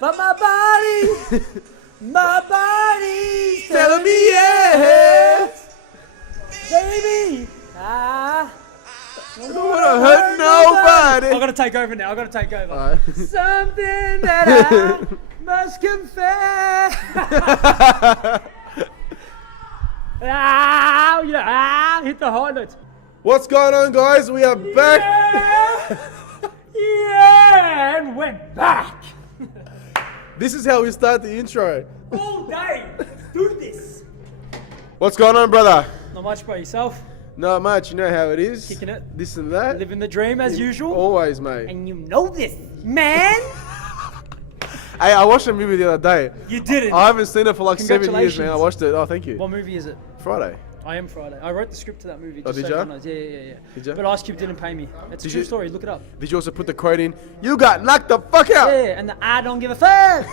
but my body's Telling me yes. baby. I don't want to hurt nobody. I gotta take over now. Alright. Something that I must confess. Hit the high notes. What's going on, guys? We are back. Yeah, and we're back. This is how we start the intro. All day. Do this. What's going on, brother? Not much by yourself. Not much. You know how it is. Kicking it. This and that. Living the dream as usual. Always, mate. And you know this, man. Hey, I watched a movie the other day. You didn't. I haven't seen it for like 7 years, man. I Congratulations. watched it. Oh, thank you. What movie is it? Friday. I Am Friday. I wrote the script to that movie. Oh, just did so ya? everyone knows. Yeah. Did ya? But Ice Cube didn't pay me. It's a Did true you- story. Look it up. Did you also put the quote in? You got knocked the fuck out. Yeah, and the I don't give a fuck.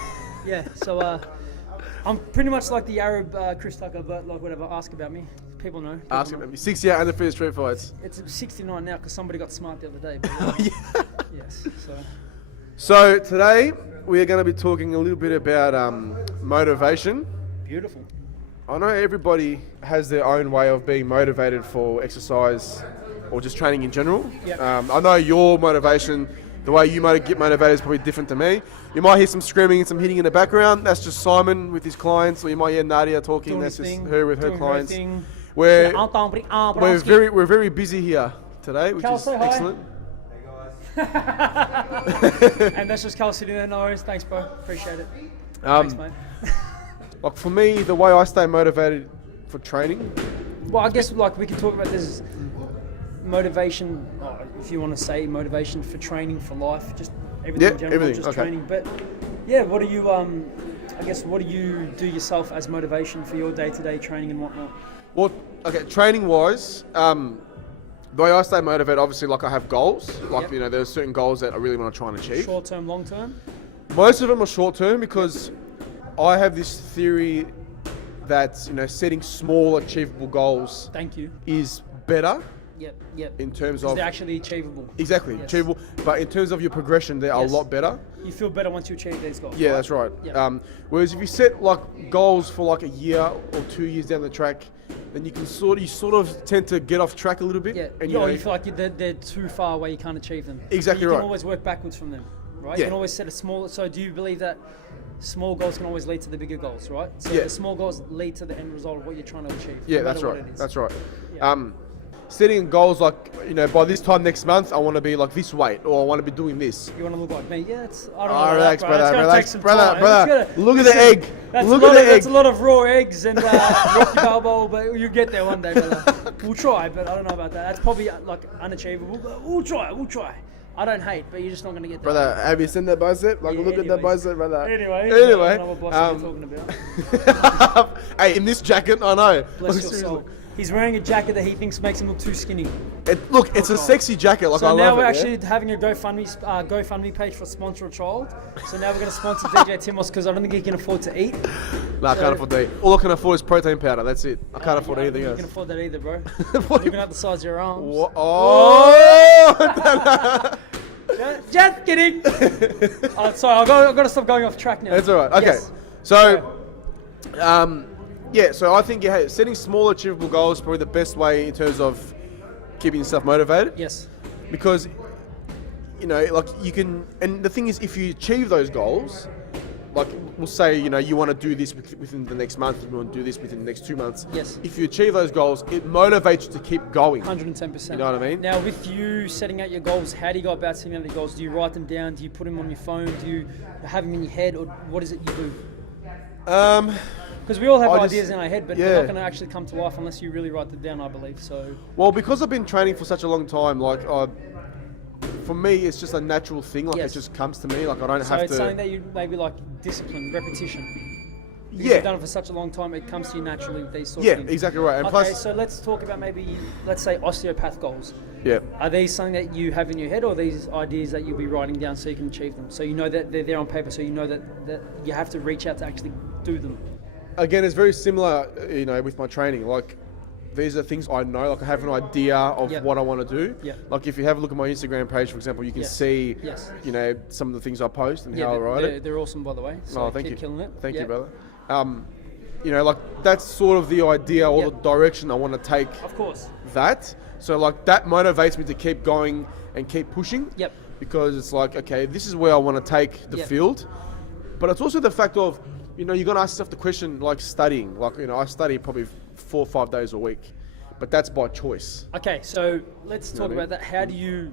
Yeah, so I'm pretty much like the Arab Chris Tucker, but like whatever. Ask about me. People know. People Ask know. him. 60 out undefeated street fights. It's 69 now because somebody got smart the other day. But, Oh, yeah. yes. So today we are going to be talking a little bit about motivation. Beautiful. I know everybody has their own way of being motivated for exercise or just training in general. Yep. I know your motivation, the way you might get motivated is probably different to me. You might hear some screaming and some hitting in the background. That's just Simon with his clients, or you might hear Nadia talking. Doing That's his just thing, her with her doing clients. thing. We're We're we're very busy here today, which Cal, is say hi. excellent. And that's just Cal sitting there. No worries. Thanks, bro. Appreciate it. Um, Thanks, mate. Like for me, the way I stay motivated for training. Well, I guess like we can talk about this motivation, if you want to say motivation for training for life, just everything Yeah, in general, everything, just okay. training. But yeah, what do you I guess what do you do yourself as motivation for your day-to-day training and whatnot? Well, okay, training wise, the way I stay motivated, obviously, like I have goals. Like, Yep. you know, there's certain goals that I really want to try and achieve. Short-term, long-term? Most of them are short term because I have this theory that, you know, setting small, achievable goals Thank you. is better Yep. in terms Because of. they're actually achievable. Exactly, Yes. achievable. But in terms of your progression, they're Yes. a lot better. You feel better once you achieve these goals. Yeah, that's right. Yeah. Whereas if you set like goals for like a year or 2 years down the track, then you sort of tend to get off track a little bit. Yeah, And you feel like they're too far away, you can't achieve them. Exactly You right. can always work backwards from them, right? Yeah. You can always set a small, so do you believe that small goals can always lead to the bigger goals, right? So Yeah. the small goals lead to the end result of what you're trying to achieve. Yeah, no that's matter what right. it is. That's right. Yeah. Setting goals like, you know, by this time next month, I want to be like this weight, or I want to be doing this. You want to look like me? Yeah, it's, I don't know. Oh, about relax, that, bro. It's brother, gonna relax, take some brother, time. brother. It's gonna- Look at the egg. That's Look a at lot the of, egg. That's a lot of raw eggs and Rocky Balboa, but you'll get there one day, brother. We'll try, but I don't know about that. That's probably like unachievable, but we'll try. I don't hate, but you're just not going to get there. Brother, have you seen that bicep? Like, Yeah, look at that anyways. bicep, brother. Anyway, I don't know what boss um, you're talking about. hey, in this jacket, I know. Bless Like, your seriously. soul. He's wearing a jacket that he thinks makes him look too skinny. Look, it's a sexy jacket. Like, I So now love we're it. actually having a GoFundMe page for Sponsor a Child. So now we're going to sponsor DJ Timos because I don't think he can afford to eat. Nah, I can't afford to eat. All I can afford is protein powder. That's it. I can't afford I don't anything think else. You can afford that either, bro. What? Looking at the size of your arms. What? Oh! Just kidding. Sorry, I've got to stop going off track now. That's all right. Okay. Yes. So, yeah. So I think setting small, achievable goals is probably the best way in terms of keeping yourself motivated. Yes. Because, you know, like you can, and the thing is, if you achieve those goals, like we'll say, you know, you want to do this within the next month, you want to do this within the next 2 months. Yes. If you achieve those goals, it motivates you to keep going. 110%. You know what I mean? Now, with you setting out your goals, how do you go about setting out your goals? Do you write them down? Do you put them on your phone? Do you have them in your head? Or what is it you do? Because we all have I ideas just- in our head, but yeah. they're not going to actually come to life unless you really write them down, I believe. So, Well, because I've been training for such a long time, like, for me, it's just a natural thing. Like, Yes. it just comes to me. Like, I don't so have it's to. something that you maybe like discipline, repetition. Because Yeah. you've done it for such a long time, it comes to you naturally with these sort Yeah, of things. exactly right. And Okay, plus, so let's talk about maybe, let's say, osteopath goals. yeah. Are these something that you have in your head, or are these ideas that you'll be writing down so you can achieve them? So you know that they're there on paper, so you know that you have to reach out to actually do them. Again, it's very similar, you know, with my training. Like, these are things I know. Like I have an idea of what I want to do. Yep. Like if you have a look at my Instagram page, for example, you can see, you know, some of the things I post and how I write it. They're awesome, by the way. So thank keep you. killing it. Thank you, brother. You know, like that's sort of the idea or the direction I want to take. Of course. That. So like that motivates me to keep going and keep pushing. Yep. Because it's like, okay, this is where I want to take the field. But it's also the fact of, you know, you're going to ask yourself the question, like studying. Like, you know, I study probably 4 or 5 days a week, but that's by choice. Okay, so let's talk about that. How do you,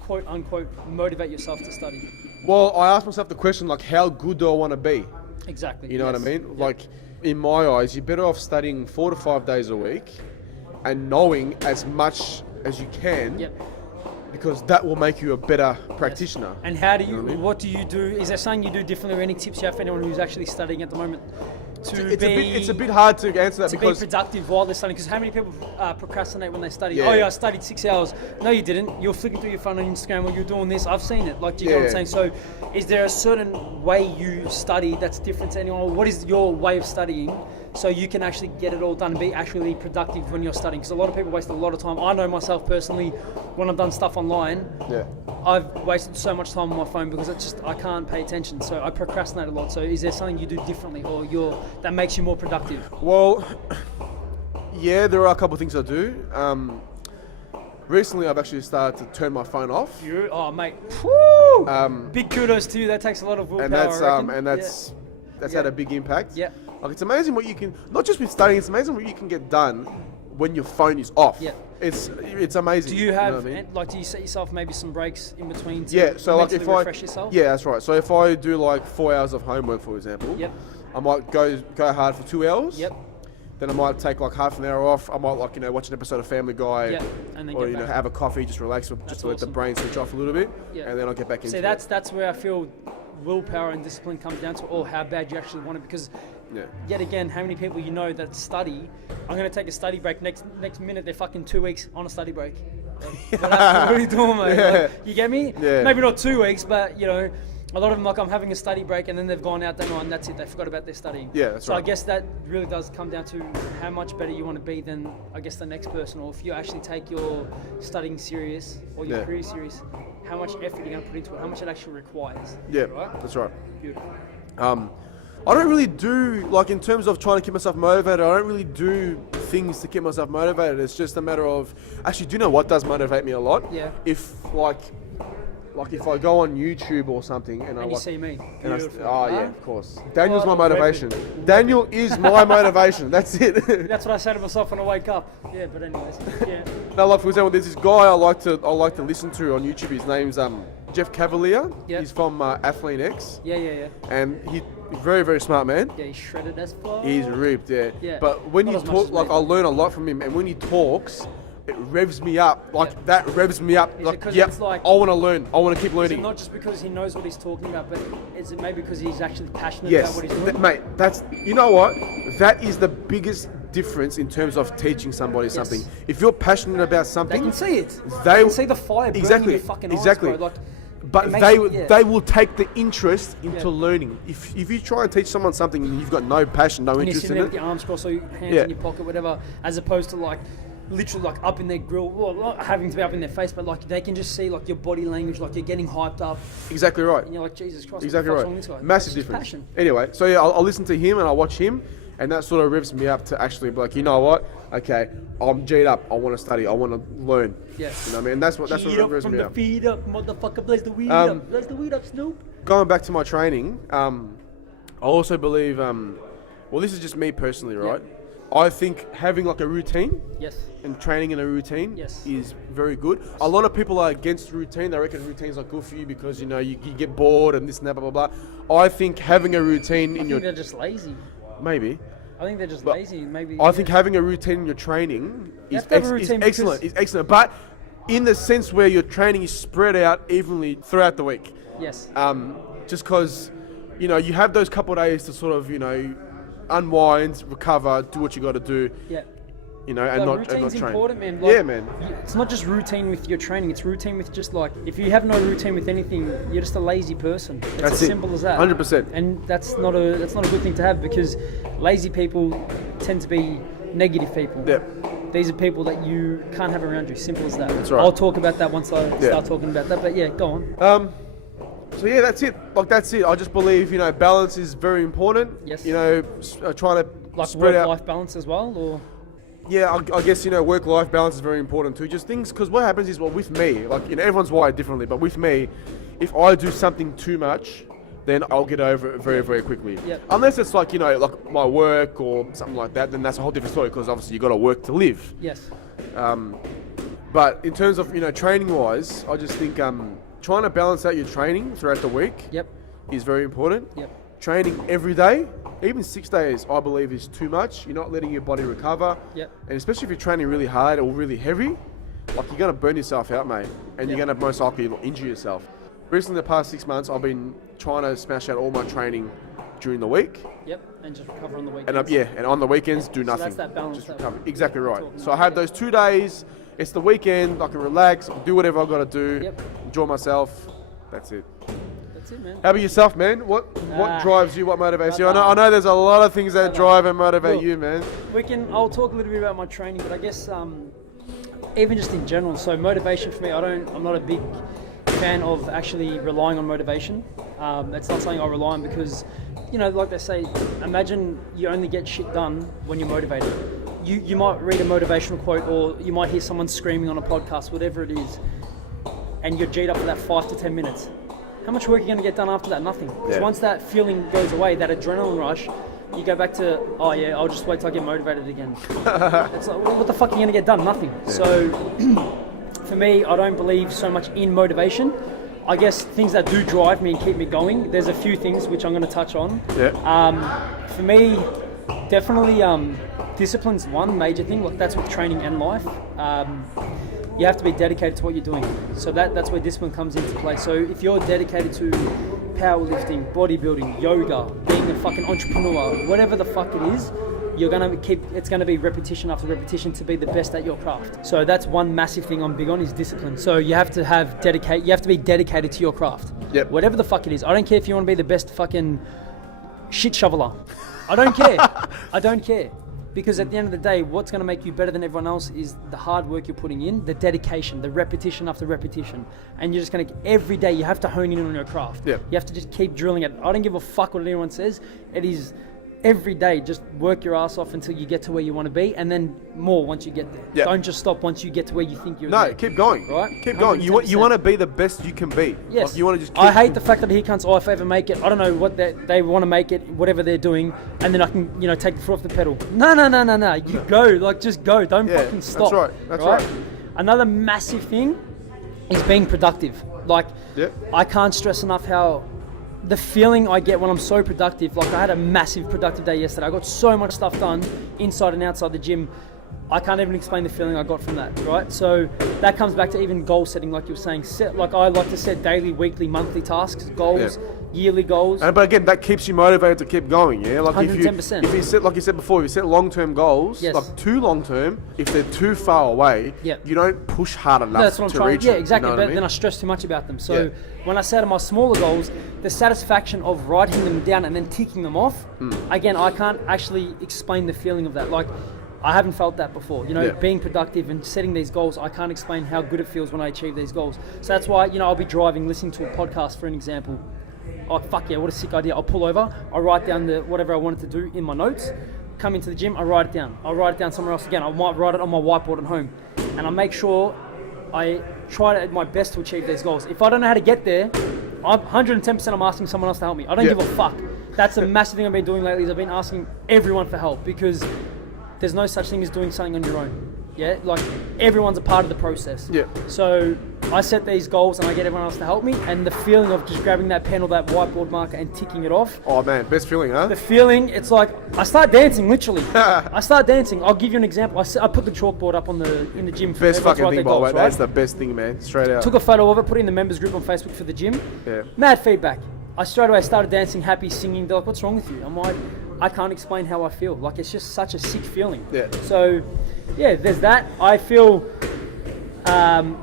quote unquote, motivate yourself to study? Well, I ask myself the question, like, how good do I want to be? Exactly. You know what I mean? Like, in my eyes, you're better off studying 4 to 5 days a week and knowing as much as you can. Yep. Because that will make you a better practitioner. And how do you, what do you do? Is there something you do differently or any tips you have for anyone who's actually studying at the moment? It's a bit hard to answer that because be productive while they're studying. Because how many people procrastinate when they study? Yeah. Oh yeah, I studied 6 hours. No, you didn't. You're flicking through your phone on Instagram or you're doing this. I've seen it. Like, do you know what I'm saying? So, is there a certain way you study that's different to anyone? What is your way of studying so you can actually get it all done and be actually productive when you're studying? Because a lot of people waste a lot of time. I know myself personally, when I've done stuff online, I've wasted so much time on my phone because I can't pay attention. So I procrastinate a lot. So is there something you do differently or that makes you more productive? Well, yeah, there are a couple of things I do. Recently, I've actually started to turn my phone off. Oh, mate. Woo! Big kudos to you. That takes a lot of willpower. And that's had a big impact. Yeah. Like, it's amazing what you can, not just with studying, it's amazing what you can get done when your phone is off. Yeah. It's amazing. Do you have, what I mean? like, do you set yourself maybe some breaks in between to so like if refresh yourself? Yeah, that's right. So if I do like 4 hours of homework, for example, I might go hard for 2 hours. Yep. Then I might take like half an hour off. I might like, you know, watch an episode of Family Guy, and then or you know, have a coffee, just relax, or just to let the brain switch off a little bit, and then I'll get back into it. See, that's where I feel willpower and discipline comes down to, or how bad you actually want it. Because yet again, how many people you know that study? I'm going to take a study break. Next minute, they're fucking 2 weeks on a study break. What are you doing, mate? Like, you get me? Yeah. Maybe not 2 weeks, but you know. A lot of them, like, I'm having a study break and then they've gone out, and that's it. They forgot about their studying. Yeah, that's right. So I guess that really does come down to how much better you want to be than, I guess, the next person. Or if you actually take your studying serious or your career serious, how much effort you're going to put into it, how much it actually requires. Yeah, right? That's right. Beautiful. I don't really do, like, in terms of trying to keep myself motivated, I don't really do things to keep myself motivated. It's just a matter of, actually, do you know what does motivate me a lot? Yeah. If, like if I go on YouTube or something and you see me. yeah, of course. Daniel's my motivation. Daniel is my motivation. That's it. That's what I say to myself when I wake up. Yeah, but anyways, Now, like, for example, there's this guy I like to listen to on YouTube. His name's Jeff Cavalier. Yep. He's from Athlete X. Yeah. And he's very, very smart man. Yeah, he's shredded as fuck. He's ripped, yeah. But when you talk, like, I learn a lot from him, and when he talks, it revs me up. Like, that revs me up. Is like, it's like, I want to learn. I want to keep learning. Is it not just because he knows what he's talking about, but is it maybe because he's actually passionate about what he's doing? Mate, that's, you know what? That is the biggest difference in terms of teaching somebody something. If you're passionate about something, they can see it. They can see the fire burning in your fucking eyes, bro. Like, but they will take the interest into learning. If you try and teach someone something and you've got no passion, no interest in it, with your arms crossed or your hands in your pocket, whatever, as opposed to like literally like up in their grill, well, not having to be up in their face, but like they can just see like your body language, like you're getting hyped up. Exactly right. And you're like, Jesus Christ, exactly what the fuck's right. wrong with this guy? Massive difference. Passion. Anyway, so yeah, I'll listen to him and I'll watch him, and that sort of revs me up to actually be like, you know what? Okay, I'm G'd up. I want to study. I want to learn. Yeah. You know what I mean? That's what revs me up. From the feet up, motherfucker. Blaze the weed up. Blaze the weed up, Snoop. Going back to my training, I also believe, well, this is just me personally, right? Yeah. I think having like a routine and training in a routine is very good. A lot of people are against routine. They reckon routines are good for you because, you know, you get bored and this and that, blah, blah, blah. I think having a routine in your... I think they're just lazy. Maybe. I think they're just lazy. Maybe. I think having a routine in your training is excellent. It's excellent. But in the sense where your training is spread out evenly throughout the week. Yes. Just because, you know, you have those couple of days to sort of, you know, unwind, recover, do what you got to do. Yeah. You know, and not train. Routine's important, man. Like, yeah, man. It's not just routine with your training. It's routine with just like, if you have no routine with anything, you're just a lazy person. It's as simple as that. 100%. And that's not a good thing to have, because lazy people tend to be negative people. Yep. These are people that you can't have around you. Simple as that. That's right. I'll talk about that once I start talking about that. But yeah, go on. So yeah, that's it. Like that's it. I just believe balance is very important. Yes. Trying to like spread out work-life balance as well, or. Yeah, I guess work-life balance is very important too. Just things, because what happens is, with me, everyone's wired differently, but with me, if I do something too much, then I'll get over it very, very quickly. Yep. Unless it's like my work or something like that, then that's a whole different story, because obviously you got to work to live. Yes. But in terms of training-wise, I just think trying to balance out your training throughout the week. Yep. Is very important. Yep. Training every day, even 6 days, I believe is too much. You're not letting your body recover. Yep. And especially if you're training really hard or really heavy, you're going to burn yourself out, mate. And you're going to most likely injure yourself. Recently, the past 6 months, I've been trying to smash out all my training during the week. Yep, and just recover on the weekends. And on the weekends, do nothing. So that's that balance. Just recover. Exactly right. So I have those 2 days. It's the weekend. I can relax, do whatever I've got to do, enjoy myself. That's it. That's it, man. How about yourself, man? What drives you? What motivates you? I know there's a lot of things that drive and motivate you, man. I'll talk a little bit about my training, but I guess even just in general. So motivation for me, I'm not a big fan of actually relying on motivation. That's not something I rely on because, like they say, imagine you only get shit done when you're motivated. You might read a motivational quote, or you might hear someone screaming on a podcast, whatever it is, and you're G'd up for that 5 to 10 minutes. How much work are you going to get done after that? Nothing. Because once that feeling goes away, that adrenaline rush, you go back to, I'll just wait till I get motivated again. It's like, what the fuck are you going to get done? Nothing. Yeah. So for me, I don't believe so much in motivation. I guess things that do drive me and keep me going, there's a few things which I'm going to touch on. Yeah. For me, definitely discipline's one major thing. Like that's with training and life. You have to be dedicated to what you're doing. So that's where discipline comes into play. So if you're dedicated to powerlifting, bodybuilding, yoga, being a fucking entrepreneur, whatever the fuck it is, it's gonna be repetition after repetition to be the best at your craft. So that's one massive thing I'm big on is discipline. So you have to you have to be dedicated to your craft. Yep. Whatever the fuck it is. I don't care if you want to be the best fucking shit shoveler. I don't care. I don't care. Because at the end of the day, what's going to make you better than everyone else is the hard work you're putting in, the dedication, the repetition after repetition. And you're just going to, every day, you have to hone in on your craft. Yeah. You have to just keep drilling it. I don't give a fuck what anyone says. It is every day, just work your ass off until you get to where you want to be, and then more once you get there. Yeah. Don't just stop once you get to where you think you're there. No, keep going. Right? Keep going. You want to be the best you can be. Yes. Like you want to just I hate the fact that he can't, if I ever make it, I don't know what they want to make it, whatever they're doing, and then I can, take the foot off the pedal. No. You go. Just go. Don't fucking stop. That's right. That's right. Another massive thing is being productive. I can't stress enough how the feeling I get when I'm so productive, I had a massive productive day yesterday. I got so much stuff done inside and outside the gym. I can't even explain the feeling I got from that, right? So that comes back to even goal setting, like you were saying. I like to set daily, weekly, monthly tasks, goals, yearly goals. But again, that keeps you motivated to keep going, yeah? 110%. If you set, like you said before, if you set long-term goals, like too long-term, if they're too far away, you don't push hard enough that's what I'm trying. reach Yeah, it, exactly. You know But what I mean? then I stress too much about them. So when I set my smaller goals, the satisfaction of writing them down and then ticking them off, again, I can't actually explain the feeling of that. I haven't felt that before. Being productive and setting these goals, I can't explain how good it feels when I achieve these goals. So that's why, I'll be driving, listening to a podcast, for an example. Oh, fuck yeah, what a sick idea. I'll pull over, I'll write down whatever I wanted to do in my notes, come into the gym, I write it down. I'll write it down somewhere else again. I might write it on my whiteboard at home. And I make sure I try my best to achieve these goals. If I don't know how to get there, I'm 110% I'm asking someone else to help me. I don't give a fuck. That's a massive thing I've been doing lately is I've been asking everyone for help because there's no such thing as doing something on your own. Yeah, everyone's a part of the process. Yeah. So I set these goals and I get everyone else to help me, and the feeling of just grabbing that pen or that whiteboard marker and ticking it off. Oh man, best feeling, huh? The feeling, it's like I start dancing literally. I start dancing. I'll give you an example. I put the chalkboard up in the gym. Best fucking thing, by the way. That's the best thing, man. Straight out. Took a photo of it, put it in the members group on Facebook for the gym. Yeah. Mad feedback. I straight away started dancing, happy, singing. They're like, "What's wrong with you?" I'm like, I can't explain how I feel. It's just such a sick feeling. Yeah. So, there's that. I feel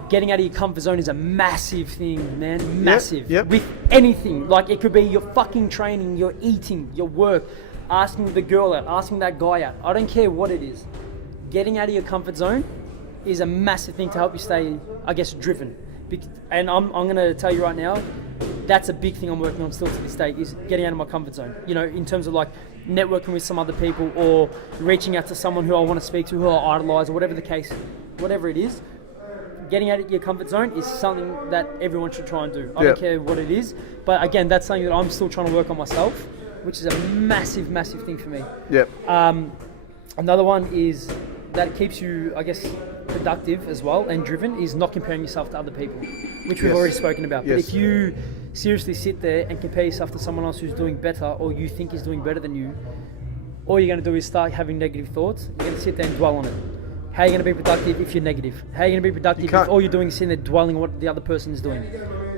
getting out of your comfort zone is a massive thing, man. Massive. Yep. With anything. It could be your fucking training, your eating, your work, asking the girl out, asking that guy out. I don't care what it is. getting out of your comfort zone is a massive thing to help you stay, I guess, driven. And I'm going to tell you right now, that's a big thing I'm working on still to this day, is getting out of my comfort zone. You know, in terms of like networking with some other people or reaching out to someone who I want to speak to, who I idolize, or whatever the case, whatever it is. Getting out of your comfort zone is something that everyone should try and do. I don't care what it is. But again, that's something that I'm still trying to work on myself, which is a massive, massive thing for me. Yep. Another one is that it keeps you, I guess, productive as well and driven, is not comparing yourself to other people, which we've already spoken about. But if you seriously sit there and compare yourself to someone else who's doing better, or you think is doing better than you, all you're going to do is start having negative thoughts. You're going to sit there and dwell on it. How are you going to be productive if you're negative? How are you going to be productive if all you're doing is sitting there dwelling on what the other person is doing?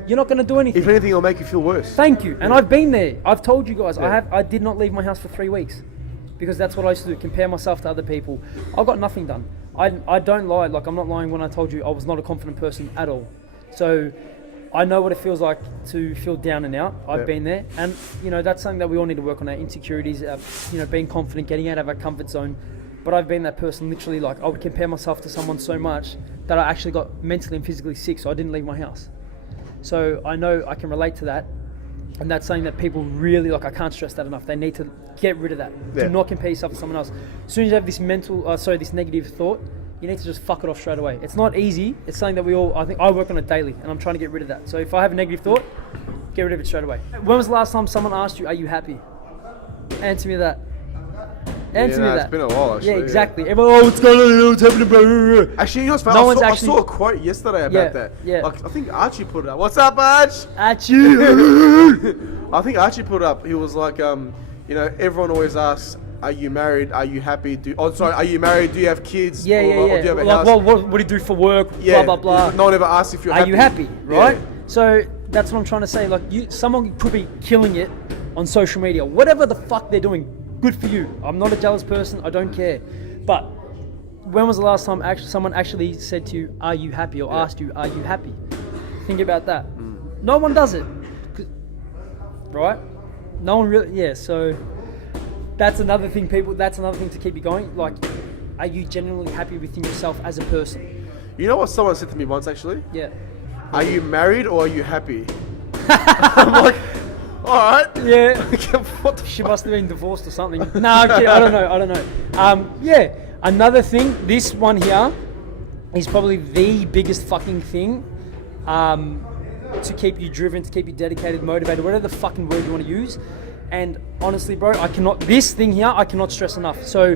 You're not going to do anything. If anything, it'll make you feel worse. Thank you. And I've been there. I've told you guys. I did not leave my house for 3 weeks because that's what I used to do, compare myself to other people. I got nothing done. I don't lie. Like, I'm not lying when I told you I was not a confident person at all. So I know what it feels like to feel down and out. I've been there. And, you know, that's something that we all need to work on, our insecurities, you know, being confident, getting out of our comfort zone. But I've been that person, literally, like, I would compare myself to someone so much that I actually got mentally and physically sick, so I didn't leave my house. So I know I can relate to that. And that's something that people really, like, I can't stress that enough. They need to get rid of that. Do not compare yourself to someone else. As soon as you have this this negative thought, you need to just fuck it off straight away. It's not easy. It's something that I think I work on it daily, and I'm trying to get rid of that. So if I have a negative thought, get rid of it straight away. When was the last time someone asked you, are you happy? Answer me that. Answer me that. It's been a while, actually. Yeah, exactly. Everyone, what's going on? What's happening, bro? Actually, you know what's funny? I saw a quote yesterday about that. Yeah. Like, I think Archie put it up. What's up, Arch? Archie. I think Archie put it up. He was like, you know, everyone always asks, are you married? Are you happy? Are you married? Do you have kids? Yeah. Or do you have a house? What do you do for work? Yeah. Blah, blah, blah. No one ever asks if you're happy. Are you happy? Right? Yeah. So that's what I'm trying to say. Like, someone could be killing it on social media. Whatever the fuck they're doing, good for you. I'm not a jealous person. I don't care. But when was the last time someone actually said to you, are you happy? Or asked you, are you happy? Think about that. No one does it. Right? No one really... so that's another thing, people. That's another thing to keep you going. Like, are you genuinely happy within yourself as a person? You know what someone said to me once, actually? Yeah. Are you married or are you happy? I'm like... Alright. Yeah. What the She must have been divorced or something. No, I'm kidding. I don't know. Another thing, this one here is probably the biggest fucking thing to keep you driven, to keep you dedicated, motivated, whatever the fucking word you want to use. And honestly, bro, I cannot stress enough. So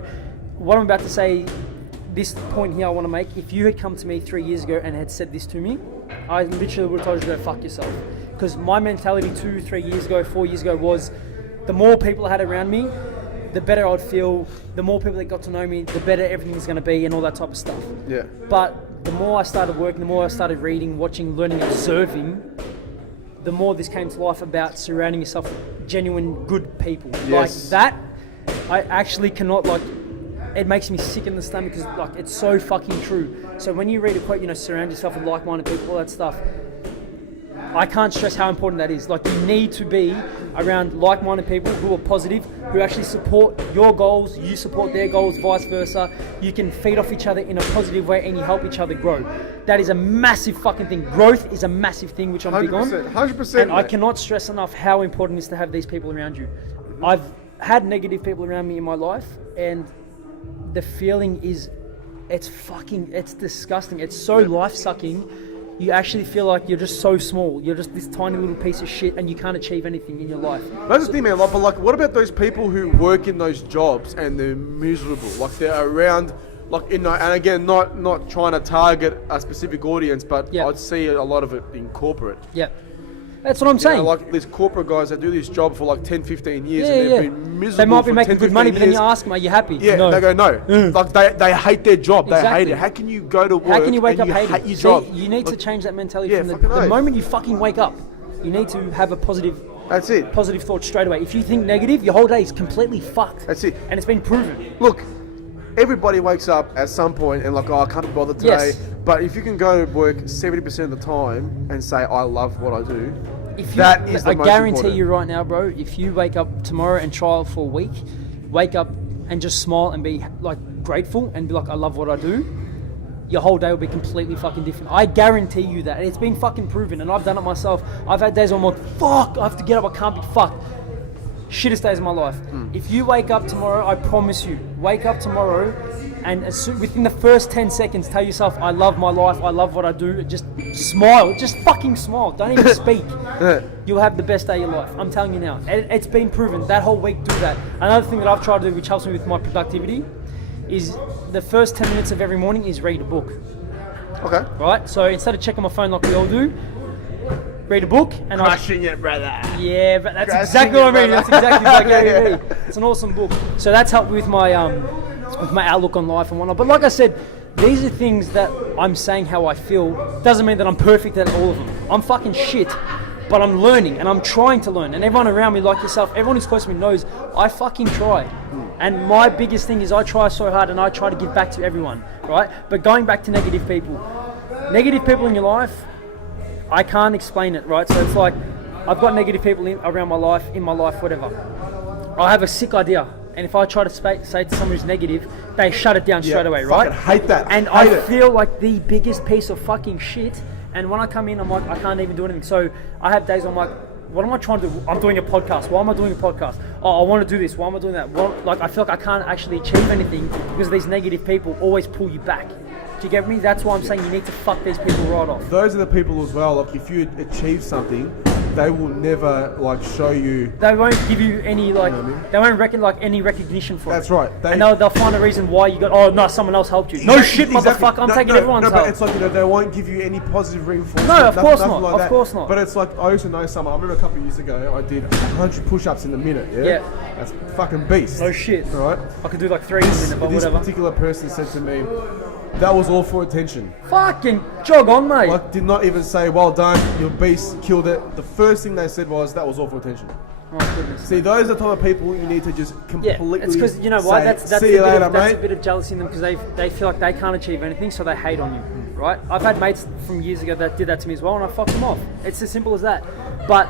what I'm about to say, this point here I want to make, if you had come to me 3 years ago and had said this to me, I literally would have told you to go fuck yourself. Because my mentality 2, 3 years ago, 4 years ago was, the more people I had around me, the better I'd feel. The more people that got to know me, the better everything's going to be, and all that type of stuff. Yeah. But the more I started working, the more I started reading, watching, learning, observing, the more this came to life about surrounding yourself with genuine good people. Yes. Like that, I actually cannot, like, it makes me sick in the stomach because, like, it's so fucking true. So when you read a quote, you know, surround yourself with like-minded people, all that stuff, I can't stress how important that is. Like, you need to be around like-minded people who are positive, who actually support your goals, you support their goals, vice versa. You can feed off each other in a positive way and you help each other grow. That is a massive fucking thing. Growth is a massive thing, which I'm big on. 100%. And I cannot stress enough how important it is to have these people around you. I've had negative people around me in my life, and the feeling is, it's disgusting. It's so life-sucking. You actually feel like you're just so small. You're just this tiny little piece of shit and you can't achieve anything in your life. That's the thing, man. But like, what about those people who work in those jobs and they're miserable? Like, they're around, like, you know, and again, not trying to target a specific audience, but I'd see a lot of it in corporate. Yeah. That's what I'm saying. You know, like these corporate guys that do this job for like 10, 15 years and they've been miserable. They might be for making 10, good money, but then you years. ask them, are you happy? Yeah, no. they go, no. Like, they hate their job. Exactly. They hate it. How can you go to work How can you wake up and you hate your See, job? you need to change that mentality from the fucking moment you fucking wake up. You need to have a positive That's it. Positive thought straight away. If you think negative, your whole day is completely fucked. That's it. And it's been proven. Look, everybody wakes up at some point and like, oh, I can't be bothered today. Yes. But if you can go to work 70% of the time and say, I love what I do, If you, that is the I most guarantee important. you right now, bro, if you wake up tomorrow and trial for a week, wake up and just smile and be like grateful and be like, I love what I do, your whole day will be completely fucking different. I guarantee you that. And it's been fucking proven, and I've done it myself. I've had days where I'm like, fuck, I have to get up, I can't be fucked. Shittest days of my life. If you wake up tomorrow, I promise you, wake up tomorrow and within the first 10 seconds, tell yourself, I love my life, I love what I do. Just smile, just fucking smile. Don't even speak. You'll have the best day of your life. I'm telling you now. It's been proven. That whole week, do that. Another thing that I've tried to do, which helps me with my productivity, is the first 10 minutes of every morning is read a book. Okay. Right? So instead of checking my phone like we all do, read a book and Crushing it, brother. Yeah, but that's Crushing exactly what I mean. brother. That's exactly like Gary Vee. It's an awesome book. So that's helped with my outlook on life and whatnot. But like I said, these are things that I'm saying how I feel. Doesn't mean that I'm perfect at all of them. I'm fucking shit. But I'm learning and I'm trying to learn. And everyone around me, like yourself, everyone who's close to me knows I fucking try. And my biggest thing is I try so hard and I try to give back to everyone, right? But going back to negative people in your life, I can't explain it, right? So it's like, I've got negative people around my life, in my life, whatever. I have a sick idea. And if I try to say to someone who's negative, they shut it down straight away, right? I hate that. And I feel like the biggest piece of fucking shit. And when I come in, I'm like, I can't even do anything. So I have days I'm like, what am I trying to do? I'm doing a podcast. Why am I doing a podcast? Oh, I want to do this. Why am I doing that? Well, like, I feel like I can't actually achieve anything because these negative people always pull you back. Do you get me? That's why I'm saying you need to fuck these people right off. Those are the people as well. Like, if you achieve something, they will never like show you. They won't give you any like. You know what I mean? They won't reckon like any recognition for it. That's right. And they'll find a reason why you got. Oh no, someone else helped you. No shit, motherfucker. I'm taking everyone's help. But it's like, they won't give you any positive reinforcement. No, of course not. Like of course not. But it's like, I used to know someone. I remember a couple of years ago, I did 100 push-ups in a minute. Yeah. That's fucking beast. No shit. Right. I could do like 3 in a minute, but whatever. This particular person said to me, that was all for attention. Fucking jog on, mate. Like, did not even say, well done, you're beast, killed it. The first thing they said was, that was all for attention. Oh, goodness. See, those are the type of people you need to just completely. Yeah, it's because, you know why? That's see you later, that's mate. a bit of jealousy in them because they feel like they can't achieve anything, so they hate on you, right? I've had mates from years ago that did that to me as well, and I fucked them off. It's as simple as that. But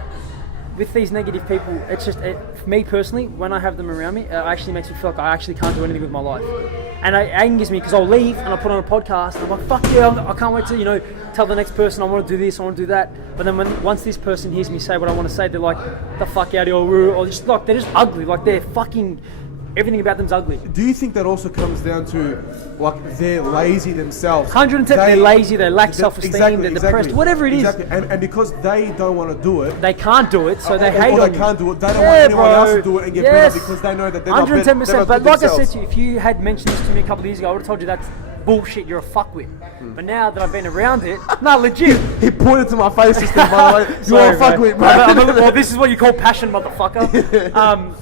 with these negative people, it's just, for me personally, when I have them around me, it actually makes me feel like I actually can't do anything with my life. And it angers me because I'll leave and I'll put on a podcast and I'm like, fuck yeah, I can't wait to, tell the next person I want to do this, I want to do that. But then once this person hears me say what I want to say, they're like, the fuck out of here, or just like, they're just ugly, like they're fucking, everything about them's ugly. Do you think that also comes down to, like, they're lazy themselves? 110%, they're lazy, they lack self-esteem, they're depressed, whatever it is. Exactly, and because they don't want to do it, they can't do it, so they hate on you. They can't do it, they don't want anyone else to do it and get better because they know that they're not 110%, but like I said to you, if you had mentioned this to me a couple of years ago, I would have told you that's bullshit, you're a fuckwit. But now that I've been around it, legit. He pointed to my face just then, by the way. You're a fuckwit, man. Well, this is what you call passion, motherfucker.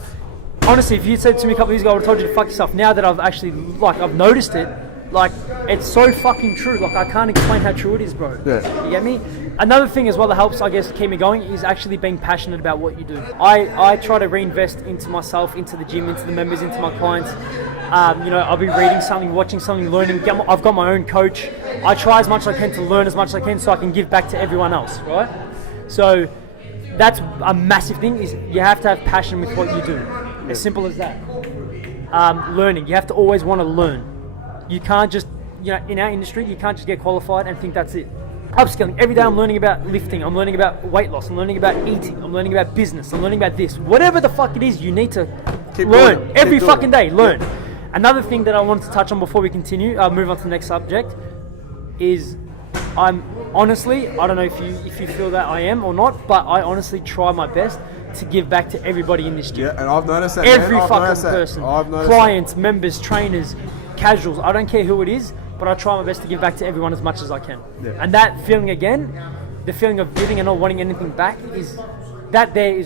Honestly, if you said to me a couple of years ago, I would have told you to fuck yourself. Now that I've actually, I've noticed it, it's so fucking true. I can't explain how true it is, bro. Yeah. You get me? Another thing as well that helps, I guess, keep me going is actually being passionate about what you do. I try to reinvest into myself, into the gym, into the members, into my clients. I'll be reading something, watching something, learning. I've got my own coach. I try as much as I can to learn as much as I can so I can give back to everyone else, right? So that's a massive thing, is you have to have passion with what you do. As simple as that. Learning. You have to always want to learn. You can't just, in our industry, you can't just get qualified and think that's it. Upskilling. Every day I'm learning about lifting. I'm learning about weight loss. I'm learning about eating. I'm learning about business. I'm learning about this. Whatever the fuck it is, you need to learn. Every fucking day, learn. Yeah. Another thing that I wanted to touch on before we continue, move on to the next subject, is I'm honestly, I don't know if you feel that I am or not, but I honestly try my best to give back to everybody in this gym. Yeah, and I've noticed that. Every fucking person. Clients, that. Members, trainers, casuals, I don't care who it is, but I try my best to give back to everyone as much as I can. Yeah. And that feeling again, the feeling of giving and not wanting anything back, is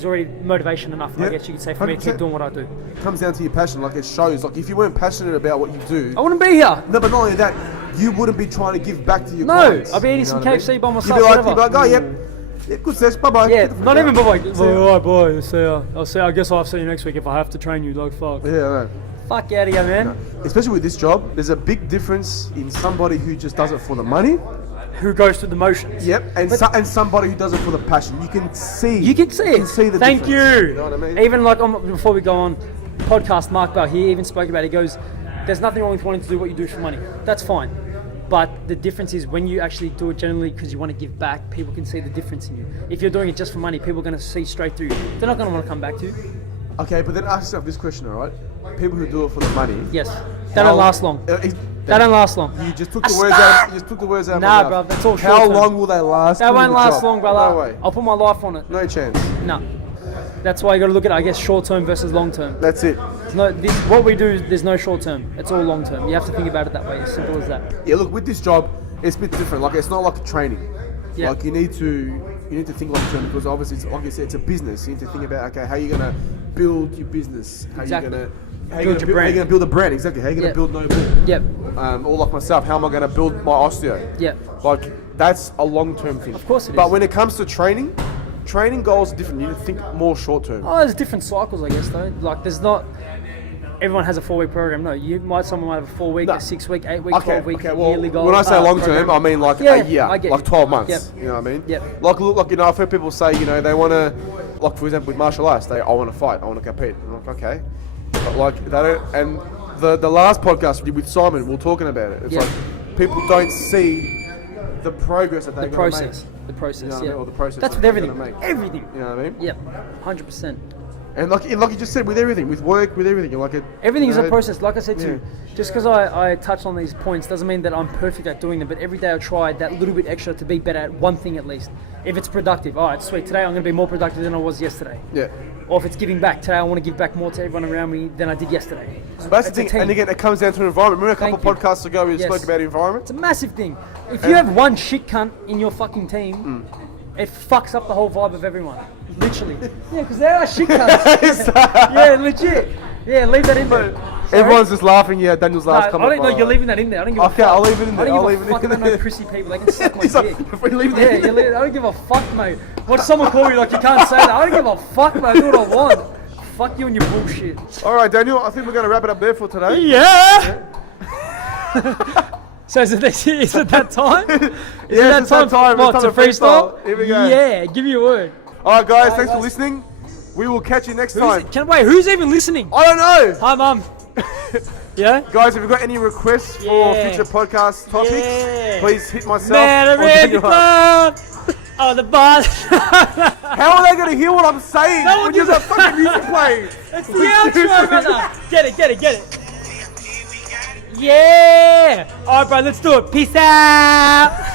already motivation enough, I guess you could say, for me to keep doing what I do. It comes down to your passion, it shows. If you weren't passionate about what you do, I wouldn't be here. No, but not only that, you wouldn't be trying to give back to your clients. No, I'd be eating some KFC by myself. You'd be like, oh, yep. Yeah, good sesh, bye-bye. Yeah, not even bye-bye. Alright, boy, I'll see. I guess I'll see you next week if I have to train you, fuck. Yeah, no. Fuck out of here, man. No. Especially with this job, there's a big difference in somebody who just does it for the money. Who goes through the motions. Yep, and somebody who does it for the passion. You can see it. You can see the Thank difference. you. You know what I mean? Even before we go on, podcast, Mark Bell, he even spoke about it. He goes, there's nothing wrong with wanting to do what you do for money. That's fine. But the difference is when you actually do it generally because you want to give back, people can see the difference in you. If you're doing it just for money, people are going to see straight through you. They're not going to want to come back to you. Okay, but then ask yourself this question, all right? People who do it for the money. Yes. They don't last long. They don't last long. You just took the words out. You just took the words out of my mouth. Nah, bro, that's all short How term. long will they last? They won't last long, brother. No way. I'll put my life on it. No chance. No. That's why you got to look at, I guess, short term versus long term. That's it. What we do, there's no short term. It's all long term. You have to think about it that way. As simple as that. Yeah, look, with this job, it's a bit different. Like, it's not like a training. Yeah. Like, you need to think long term because obviously, it's, like you said, it's a business. You need to think about, okay, how are you gonna build your business? How Exactly. you gonna Build your brand. How you gonna build a brand? Exactly. How you gonna build Noble? Yep. Or like myself, how am I gonna build my osteo? Yep. Like, that's a long term thing. Of course it is. But when it comes to training goals are different. You need to think more short term. Oh, there's different cycles, I guess, though. Like, there's not... Everyone has a 4-week program. No, someone might have a 4-week, a 6-week, 8-week, 12-week, yearly goal. When I say long term, I mean like a year, I get like you. 12 months. Yep. You know what I mean? Yep. Like, look, like, you know, I've heard people say, you know, they want to, like, for example, with martial arts, I want to fight, I want to compete. I'm like, okay, but like they don't. And the last podcast we did with Simon, we were talking about it. It's like people don't see the progress that they're going to make. The process, You know what I yeah. mean? Or the process. That's that with they're everything. gonna make. Everything. You know what I mean? Yep. 100%. And like you just said, with everything, with work, with everything, you're like everything is a process. Like I said to you, just because I touched on these points doesn't mean that I'm perfect at doing them. But every day I try that little bit extra to be better at one thing at least. If it's productive, all right, sweet. Today I'm going to be more productive than I was yesterday. Yeah. Or if it's giving back, today I want to give back more to everyone around me than I did yesterday. So that's the thing. And again, it comes down to environment. Remember a couple podcasts ago we spoke about environment? It's a massive thing. If you have one shit cunt in your fucking team, it fucks up the whole vibe of everyone. Literally. Yeah, because they are shit cunts. Yeah, legit. Yeah, leave that in there. Everyone's just laughing. Yeah, Daniel's last comment. I don't know. You're leaving that in there. I don't give a fuck. Okay, I'll leave it in there. I don't give a fuck about no prissy people. They can suck my dick. If we leave it in there. I don't give a fuck, mate. Watch someone call you like you can't say that. I don't give a fuck, mate. I do what I want. Fuck you and your bullshit. All right, Daniel. I think we're going to wrap it up there for today. Yeah. So is it that time? Is it that time? What, to freestyle? Here we go. Yeah, give me a word. All right, guys. Thanks for listening. We will catch you next time. Who's even listening? I don't know. Hi, Mum. Yeah? Guys, if you've got any requests for future podcast topics, please hit myself or Daniel up. Oh, the bars. How are they going to hear what I'm saying when you've got fucking music playing? It's the outro, brother. Get it. Yeah. All right, bro, let's do it. Peace out.